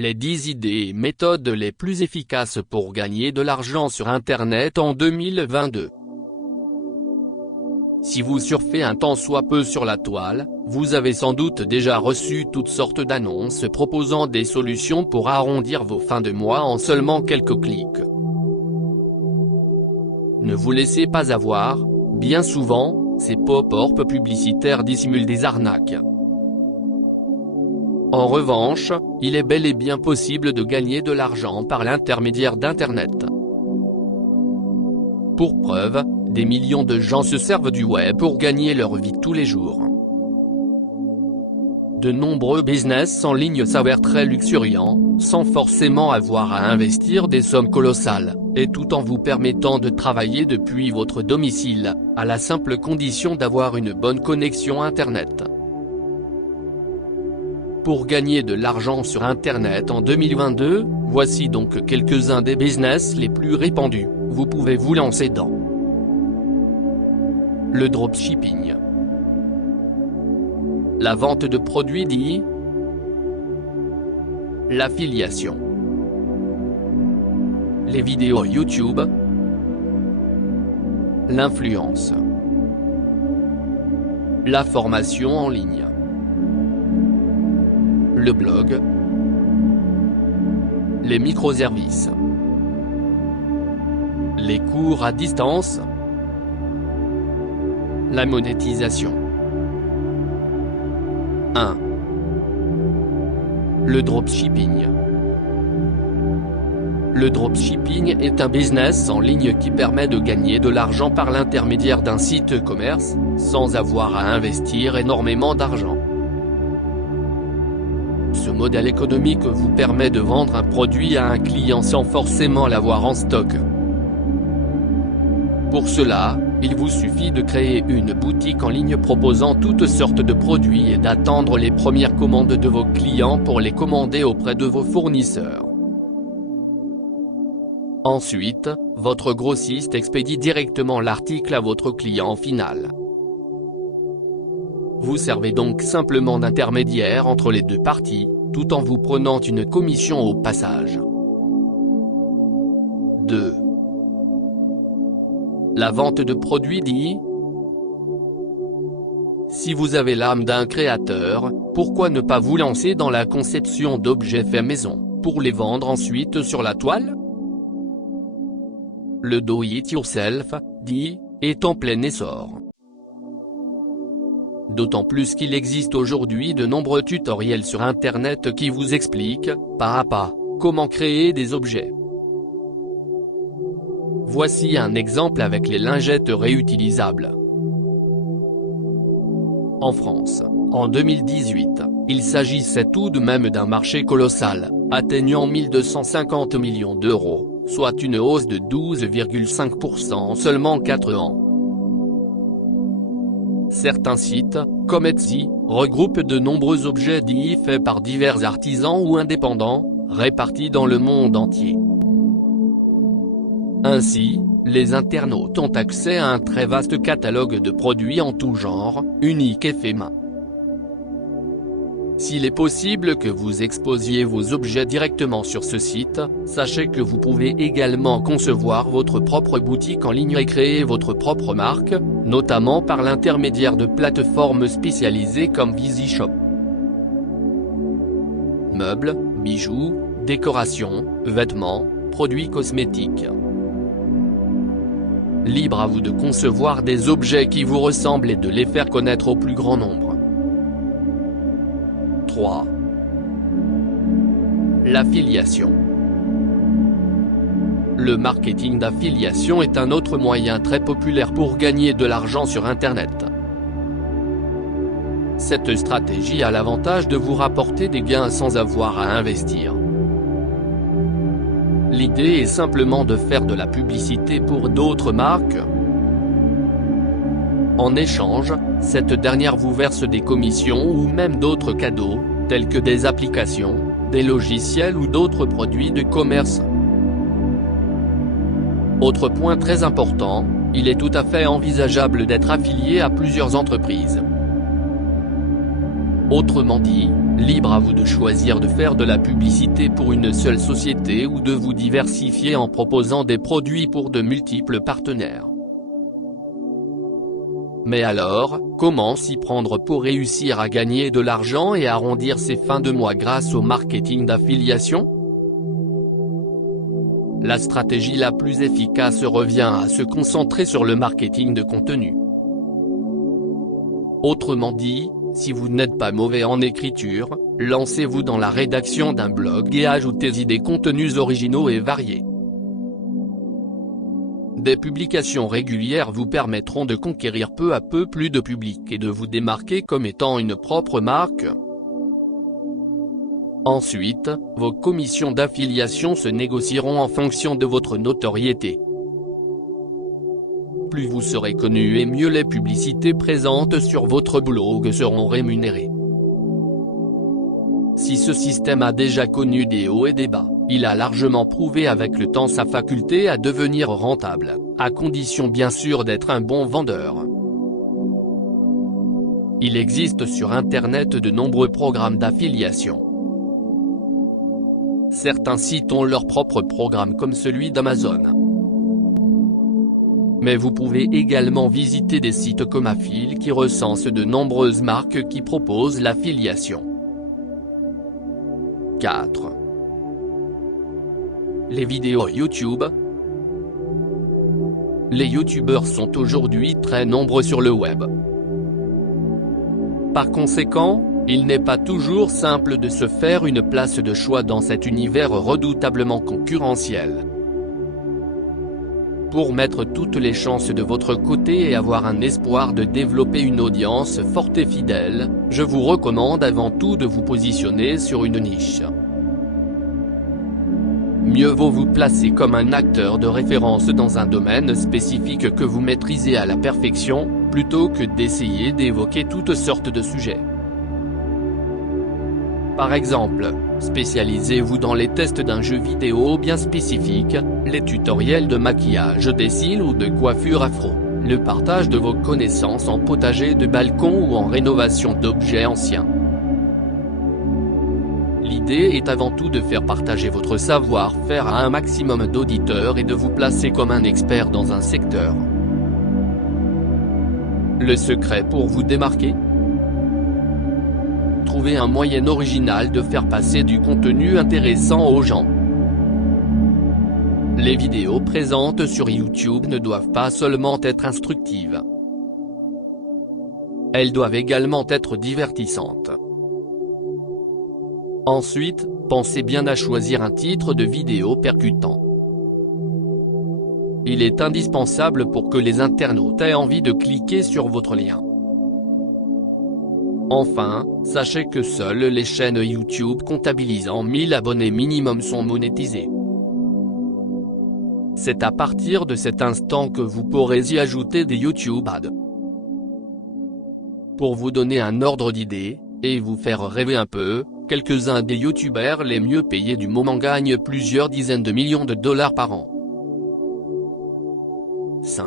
Les 10 idées et méthodes les plus efficaces pour gagner de l'argent sur Internet en 2022. Si vous surfez un tant soit peu sur la toile, vous avez sans doute déjà reçu toutes sortes d'annonces proposant des solutions pour arrondir vos fins de mois en seulement quelques clics. Ne vous laissez pas avoir, bien souvent, ces pop-up publicitaires dissimulent des arnaques. En revanche, il est bel et bien possible de gagner de l'argent par l'intermédiaire d'Internet. Pour preuve, des millions de gens se servent du web pour gagner leur vie tous les jours. De nombreux business en ligne s'avèrent très luxuriants, sans forcément avoir à investir des sommes colossales, et tout en vous permettant de travailler depuis votre domicile, à la simple condition d'avoir une bonne connexion Internet. Pour gagner de l'argent sur Internet en 2022, voici donc quelques-uns des business les plus répandus. Vous pouvez vous lancer dans le dropshipping, la vente de produits dits, l'affiliation, les vidéos YouTube, l'influence, la formation en ligne, le blog, les microservices, les cours à distance, la monétisation. 1. Le dropshipping. Le dropshipping est un business en ligne qui permet de gagner de l'argent par l'intermédiaire d'un site e-commerce, sans avoir à investir énormément d'argent. Ce modèle économique vous permet de vendre un produit à un client sans forcément l'avoir en stock. Pour cela, il vous suffit de créer une boutique en ligne proposant toutes sortes de produits et d'attendre les premières commandes de vos clients pour les commander auprès de vos fournisseurs. Ensuite, votre grossiste expédie directement l'article à votre client final. Vous servez donc simplement d'intermédiaire entre les deux parties, tout en vous prenant une commission au passage. 2. La vente de produits dits. Si vous avez l'âme d'un créateur, pourquoi ne pas vous lancer dans la conception d'objets faits maison, pour les vendre ensuite sur la toile? Le do-it-yourself, dit, est en plein essor. D'autant plus qu'il existe aujourd'hui de nombreux tutoriels sur Internet qui vous expliquent, pas à pas, comment créer des objets. Voici un exemple avec les lingettes réutilisables. En France, en 2018, il s'agissait tout de même d'un marché colossal, atteignant 1250 millions d'euros, soit une hausse de 12,5% en seulement 4 ans. Certains sites, comme Etsy, regroupent de nombreux objets dits faits par divers artisans ou indépendants, répartis dans le monde entier. Ainsi, les internautes ont accès à un très vaste catalogue de produits en tout genre, uniques et faits main. S'il est possible que vous exposiez vos objets directement sur ce site, sachez que vous pouvez également concevoir votre propre boutique en ligne et créer votre propre marque, notamment par l'intermédiaire de plateformes spécialisées comme VisiShop. Meubles, bijoux, décorations, vêtements, produits cosmétiques. Libre à vous de concevoir des objets qui vous ressemblent et de les faire connaître au plus grand nombre. 3. L'affiliation. Le marketing d'affiliation est un autre moyen très populaire pour gagner de l'argent sur Internet. Cette stratégie a l'avantage de vous rapporter des gains sans avoir à investir. L'idée est simplement de faire de la publicité pour d'autres marques. En échange, cette dernière vous verse des commissions ou même d'autres cadeaux, tels que des applications, des logiciels ou d'autres produits de commerce. Autre point très important, il est tout à fait envisageable d'être affilié à plusieurs entreprises. Autrement dit, Libre à vous de choisir de faire de la publicité pour une seule société ou de vous diversifier en proposant des produits pour de multiples partenaires. Mais alors, comment s'y prendre pour réussir à gagner de l'argent et arrondir ses fins de mois grâce au marketing d'affiliation ? La stratégie la plus efficace revient à se concentrer sur le marketing de contenu. Autrement dit, si vous n'êtes pas mauvais en écriture, lancez-vous dans la rédaction d'un blog et ajoutez-y des contenus originaux et variés. Des publications régulières vous permettront de conquérir peu à peu plus de public et de vous démarquer comme étant une propre marque. Ensuite, vos commissions d'affiliation se négocieront en fonction de votre notoriété. Plus vous serez connu et mieux les publicités présentes sur votre blog seront rémunérées. Si ce système a déjà connu des hauts et des bas, il a largement prouvé avec le temps sa faculté à devenir rentable, à condition bien sûr d'être un bon vendeur. Il existe sur Internet de nombreux programmes d'affiliation. Certains sites ont leur propre programme comme celui d'Amazon. Mais vous pouvez également visiter des sites comme Affile qui recensent de nombreuses marques qui proposent l'affiliation. 4. Les vidéos YouTube. Les youtubeurs sont aujourd'hui très nombreux sur le web. Par conséquent, il n'est pas toujours simple de se faire une place de choix dans cet univers redoutablement concurrentiel. Pour mettre toutes les chances de votre côté et avoir un espoir de développer une audience forte et fidèle, je vous recommande avant tout de vous positionner sur une niche. Mieux vaut vous placer comme un acteur de référence dans un domaine spécifique que vous maîtrisez à la perfection, plutôt que d'essayer d'évoquer toutes sortes de sujets. Par exemple, spécialisez-vous dans les tests d'un jeu vidéo bien spécifique, les tutoriels de maquillage des cils ou de coiffure afro, le partage de vos connaissances en potager de balcon ou en rénovation d'objets anciens. L'idée est avant tout de faire partager votre savoir-faire à un maximum d'auditeurs et de vous placer comme un expert dans un secteur. Le secret pour vous démarquer ? Trouver un moyen original de faire passer du contenu intéressant aux gens. Les vidéos présentes sur YouTube ne doivent pas seulement être instructives. Elles doivent également être divertissantes. Ensuite, pensez bien à choisir un titre de vidéo percutant. Il est indispensable pour que les internautes aient envie de cliquer sur votre lien. Enfin, sachez que seules les chaînes YouTube comptabilisant 1000 abonnés minimum sont monétisées. C'est à partir de cet instant que vous pourrez y ajouter des YouTube Ads. Pour vous donner un ordre d'idée, et vous faire rêver un peu, quelques-uns des youtubeurs les mieux payés du moment gagnent plusieurs dizaines de millions de dollars par an. 5.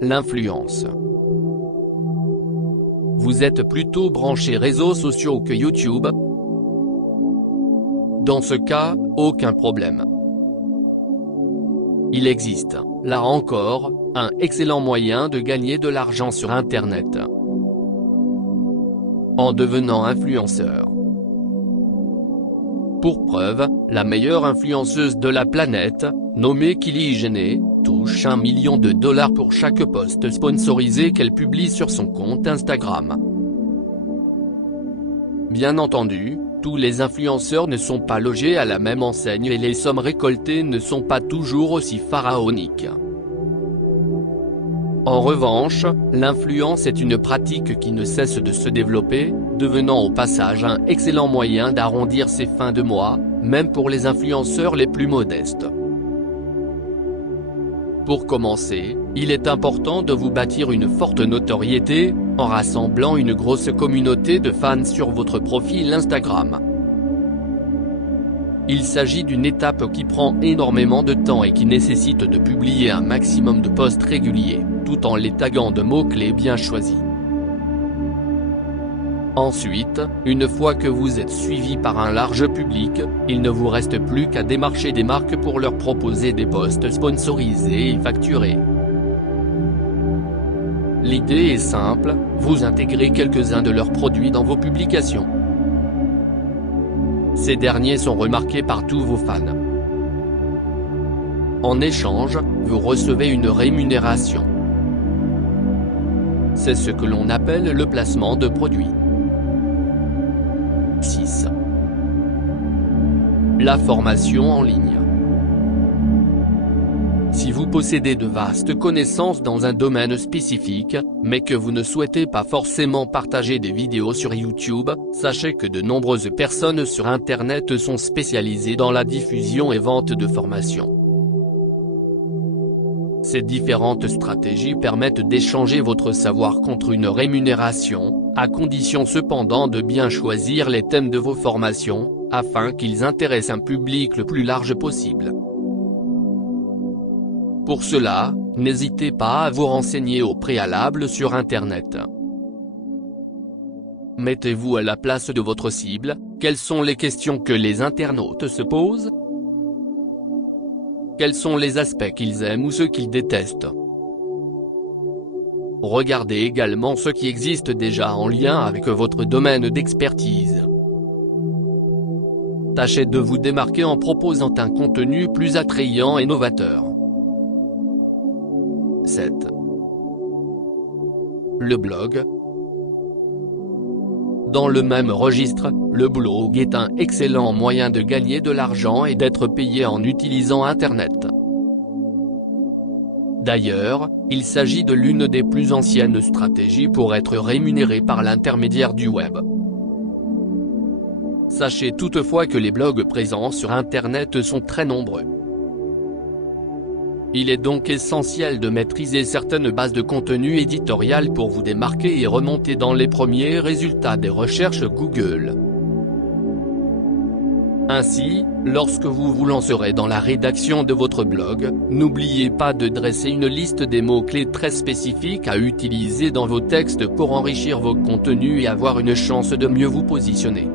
L'influence. Vous êtes plutôt branché réseaux sociaux que YouTube? Dans ce cas, aucun problème. Il existe, là encore, un excellent moyen de gagner de l'argent sur Internet. En devenant influenceur. Pour preuve, la meilleure influenceuse de la planète, nommée Kylie Jenner, touche $1 million pour chaque post sponsorisé qu'elle publie sur son compte Instagram. Bien entendu, tous les influenceurs ne sont pas logés à la même enseigne et les sommes récoltées ne sont pas toujours aussi pharaoniques. En revanche, l'influence est une pratique qui ne cesse de se développer, devenant au passage un excellent moyen d'arrondir ses fins de mois, même pour les influenceurs les plus modestes. Pour commencer, il est important de vous bâtir une forte notoriété, en rassemblant une grosse communauté de fans sur votre profil Instagram. Il s'agit d'une étape qui prend énormément de temps et qui nécessite de publier un maximum de posts réguliers, tout en les taguant de mots-clés bien choisis. Ensuite, une fois que vous êtes suivi par un large public, il ne vous reste plus qu'à démarcher des marques pour leur proposer des posts sponsorisés et facturés. L'idée est simple, vous intégrez quelques-uns de leurs produits dans vos publications. Ces derniers sont remarqués par tous vos fans. En échange, vous recevez une rémunération. C'est ce que l'on appelle le placement de produit. 6. La formation en ligne. Si vous possédez de vastes connaissances dans un domaine spécifique, mais que vous ne souhaitez pas forcément partager des vidéos sur YouTube, sachez que de nombreuses personnes sur Internet sont spécialisées dans la diffusion et vente de formations. Ces différentes stratégies permettent d'échanger votre savoir contre une rémunération, à condition cependant de bien choisir les thèmes de vos formations, afin qu'ils intéressent un public le plus large possible. Pour cela, n'hésitez pas à vous renseigner au préalable sur Internet. Mettez-vous à la place de votre cible, quelles sont les questions que les internautes se posent ? Quels sont les aspects qu'ils aiment ou ceux qu'ils détestent ? Regardez également ce qui existe déjà en lien avec votre domaine d'expertise. Tâchez de vous démarquer en proposant un contenu plus attrayant et novateur. 7. Le blog. Dans le même registre, le blog est un excellent moyen de gagner de l'argent et d'être payé en utilisant Internet. D'ailleurs, il s'agit de l'une des plus anciennes stratégies pour être rémunéré par l'intermédiaire du web. Sachez toutefois que les blogs présents sur Internet sont très nombreux. Il est donc essentiel de maîtriser certaines bases de contenu éditorial pour vous démarquer et remonter dans les premiers résultats des recherches Google. Ainsi, lorsque vous vous lancerez dans la rédaction de votre blog, n'oubliez pas de dresser une liste des mots-clés très spécifiques à utiliser dans vos textes pour enrichir vos contenus et avoir une chance de mieux vous positionner.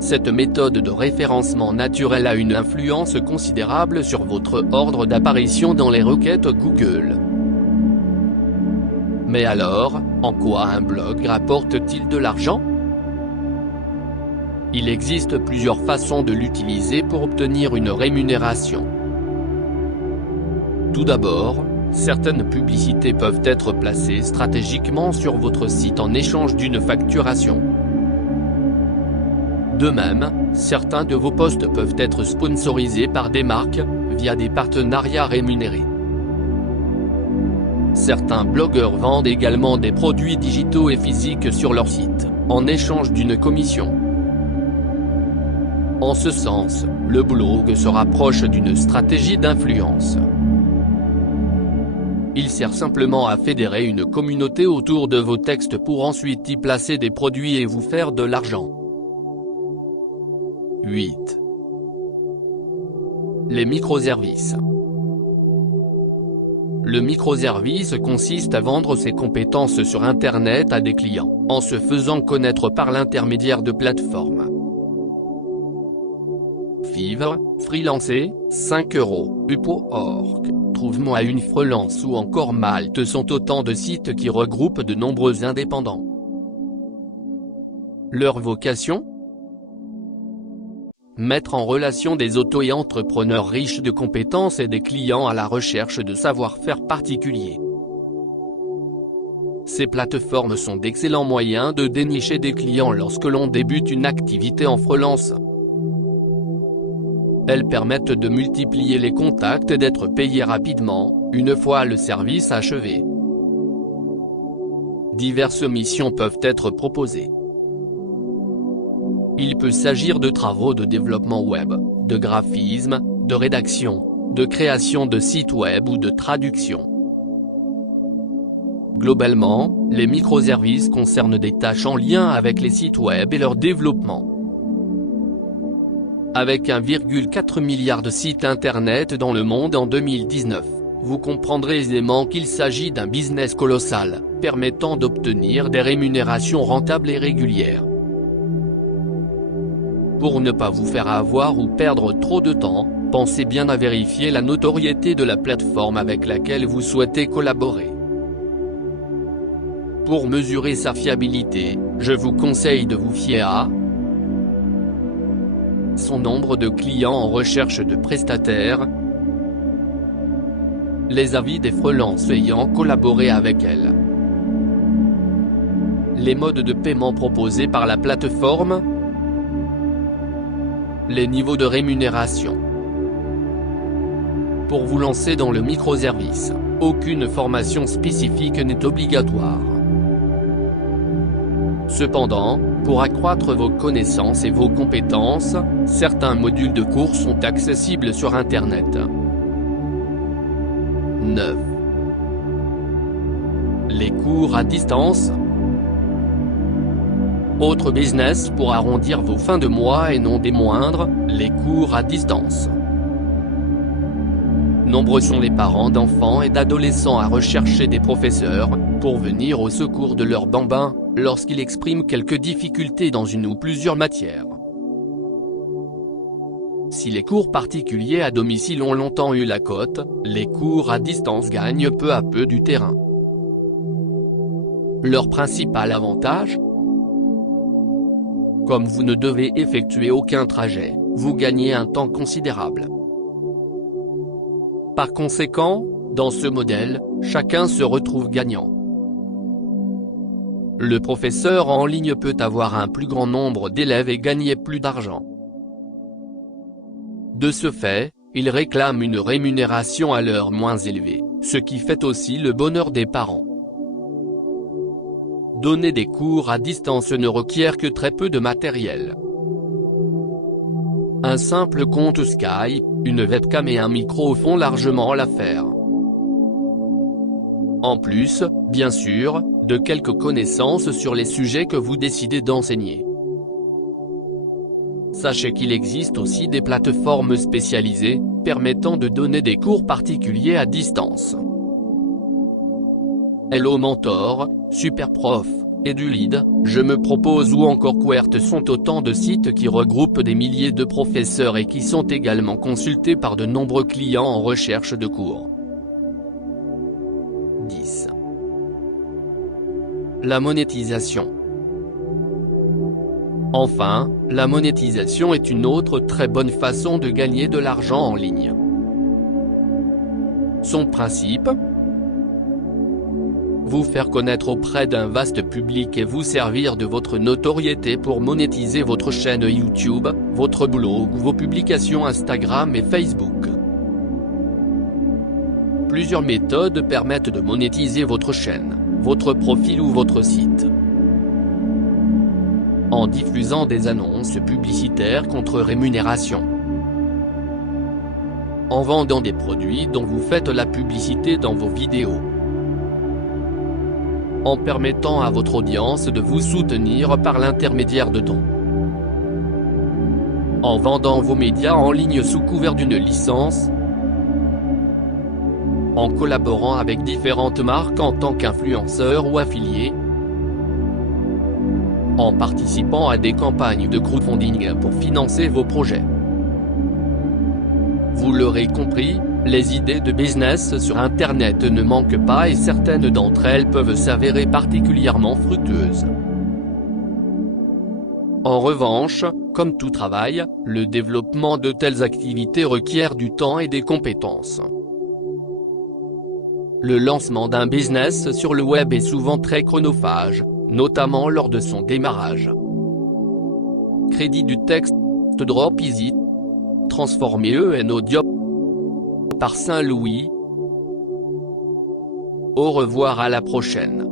Cette méthode de référencement naturel a une influence considérable sur votre ordre d'apparition dans les requêtes Google. Mais alors, en quoi un blog rapporte-t-il de l'argent ? Il existe plusieurs façons de l'utiliser pour obtenir une rémunération. Tout d'abord, certaines publicités peuvent être placées stratégiquement sur votre site en échange d'une facturation. De même, certains de vos posts peuvent être sponsorisés par des marques, via des partenariats rémunérés. Certains blogueurs vendent également des produits digitaux et physiques sur leur site, en échange d'une commission. En ce sens, le blog se rapproche d'une stratégie d'influence. Il sert simplement à fédérer une communauté autour de vos textes pour ensuite y placer des produits et vous faire de l'argent. 8. Les microservices. Le microservice consiste à vendre ses compétences sur Internet à des clients, en se faisant connaître par l'intermédiaire de plateformes. Fiverr, Freelancer, 5 €, Upwork, Trouve-moi une freelance ou encore Malte sont autant de sites qui regroupent de nombreux indépendants. Leur vocation ? Mettre en relation des auto- et entrepreneurs riches de compétences et des clients à la recherche de savoir-faire particuliers. Ces plateformes sont d'excellents moyens de dénicher des clients lorsque l'on débute une activité en freelance. Elles permettent de multiplier les contacts et d'être payé rapidement, une fois le service achevé. Diverses missions peuvent être proposées. Il peut s'agir de travaux de développement web, de graphisme, de rédaction, de création de sites web ou de traduction. Globalement, les microservices concernent des tâches en lien avec les sites web et leur développement. Avec 1,4 milliard de sites internet dans le monde en 2019, vous comprendrez aisément qu'il s'agit d'un business colossal, permettant d'obtenir des rémunérations rentables et régulières. Pour ne pas vous faire avoir ou perdre trop de temps, pensez bien à vérifier la notoriété de la plateforme avec laquelle vous souhaitez collaborer. Pour mesurer sa fiabilité, je vous conseille de vous fier à son nombre de clients en recherche de prestataires, les avis des freelances ayant collaboré avec elle, les modes de paiement proposés par la plateforme, les niveaux de rémunération. Pour vous lancer dans le microservice, aucune formation spécifique n'est obligatoire. Cependant, pour accroître vos connaissances et vos compétences, certains modules de cours sont accessibles sur Internet. 9. Les cours à distance. Autre business pour arrondir vos fins de mois et non des moindres, les cours à distance. Nombreux sont les parents d'enfants et d'adolescents à rechercher des professeurs, pour venir au secours de leurs bambins, lorsqu'ils expriment quelques difficultés dans une ou plusieurs matières. Si les cours particuliers à domicile ont longtemps eu la cote, les cours à distance gagnent peu à peu du terrain. Leur principal avantage ? Comme vous ne devez effectuer aucun trajet, vous gagnez un temps considérable. Par conséquent, dans ce modèle, chacun se retrouve gagnant. Le professeur en ligne peut avoir un plus grand nombre d'élèves et gagner plus d'argent. De ce fait, il réclame une rémunération à l'heure moins élevée, ce qui fait aussi le bonheur des parents. Donner des cours à distance ne requiert que très peu de matériel. Un simple compte Skype, une webcam et un micro font largement l'affaire. En plus, bien sûr, de quelques connaissances sur les sujets que vous décidez d'enseigner. Sachez qu'il existe aussi des plateformes spécialisées, permettant de donner des cours particuliers à distance. Hello Mentor, Superprof, EduLead, Je me propose ou encore Quert sont autant de sites qui regroupent des milliers de professeurs et qui sont également consultés par de nombreux clients en recherche de cours. 10. La monétisation. Enfin, la monétisation est une autre très bonne façon de gagner de l'argent en ligne. Son principe ? Vous faire connaître auprès d'un vaste public et vous servir de votre notoriété pour monétiser votre chaîne YouTube, votre blog ou vos publications Instagram et Facebook. Plusieurs méthodes permettent de monétiser votre chaîne, votre profil ou votre site. En diffusant des annonces publicitaires contre rémunération. En vendant des produits dont vous faites la publicité dans vos vidéos. En permettant à votre audience de vous soutenir par l'intermédiaire de dons. En vendant vos médias en ligne sous couvert d'une licence. En collaborant avec différentes marques en tant qu'influenceur ou affilié. En participant à des campagnes de crowdfunding pour financer vos projets. Vous l'aurez compris, les idées de business sur Internet ne manquent pas et certaines d'entre elles peuvent s'avérer particulièrement fructueuses. En revanche, comme tout travail, le développement de telles activités requiert du temps et des compétences. Le lancement d'un business sur le web est souvent très chronophage, notamment lors de son démarrage. Crédit du texte, Drop Easy. Transformé en audio par Saint-Louis. Au revoir, à la prochaine.